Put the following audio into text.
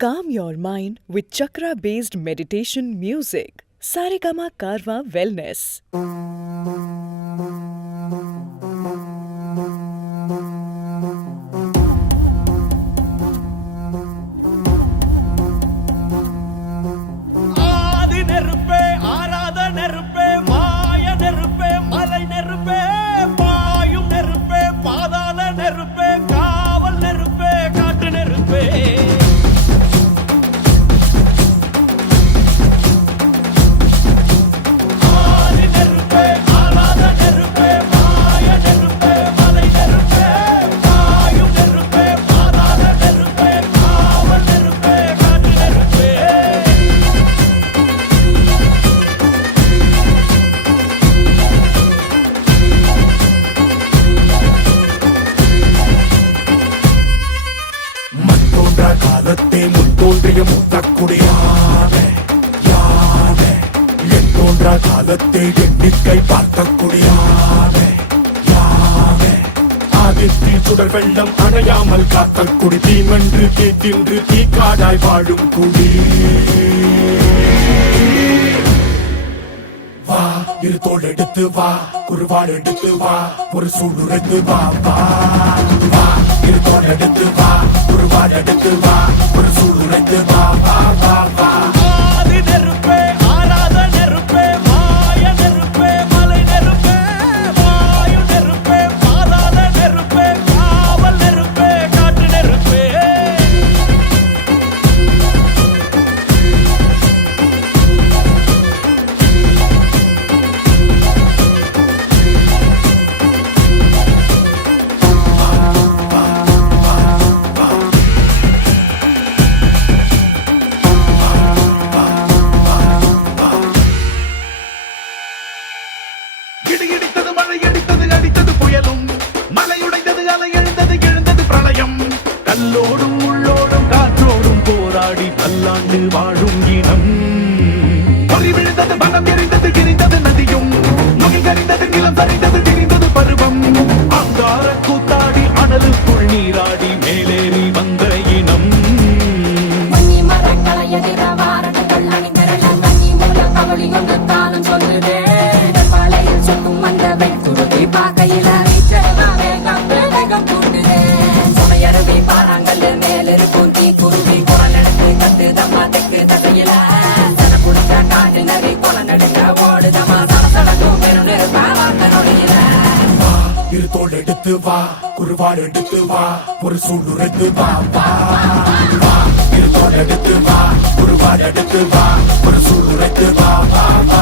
Calm your mind with chakra-based meditation music. Saregama Karwa Wellness. காலத்தே முத்தோன்றிய முத்தக்குடியானே யானே என் தோன்றா காலத்தை எண்ணிக்கை பார்க்கக்கூடியானே யானே ஆதித்தி சுடர் வெள்ளம் அணையாமல் காத்த குடி தீமென்று தீத்தின்று தீக்காடாய் வாழும் குடி வா இரு தோள் எடுத்து வா குருவாள் எடுத்து வா ஒரு சூடுரைத்து வா வா வா இரு தோள் எடுத்து வா குருவாள் எடுத்து வா ஒரு சூடுரைத்து வா வா வா வா இடித்தது மழை அடித்தது அடித்தது புயலும் மலையுடைந்தது அலை எழுந்தது எழுந்தது பிரளயம் கல்லோடும் உள்ளோடும் காற்றோடும் போராடி பல்லாண்டு வாழும் இனம் பொறி விழுந்தது மனம் எரிந்தது கிரிந்தது நதியும் முகில் கரிந்தது நிலம் சரிந்தது திரிந்தது பருவம் அங்கார கூத்தாடி அனலுக்குள் நீராடி மேலேறி வந்த இனம் சொல்லுதே பார்க்கையில சுமையருவி பாறாங்கல் மேல் இருக்கும் தீ குருவி குரல் எடுத்து கத்து தம்மா தெக்கு தசையில சன குடிச்ச காட்டு நரி குளம் நடுங்க ஓடுதமா சடசடக்கும் பெரும் நெருப்பாடியில இரு தோள் எடுத்து வா குருவாள் எடுத்து வா ஒரு சூடுரைத்து வா வா வா இரு தோள் எடுத்து வா குருவாள் எடுத்து வா ஒரு சூடுரைத்து வா வா வா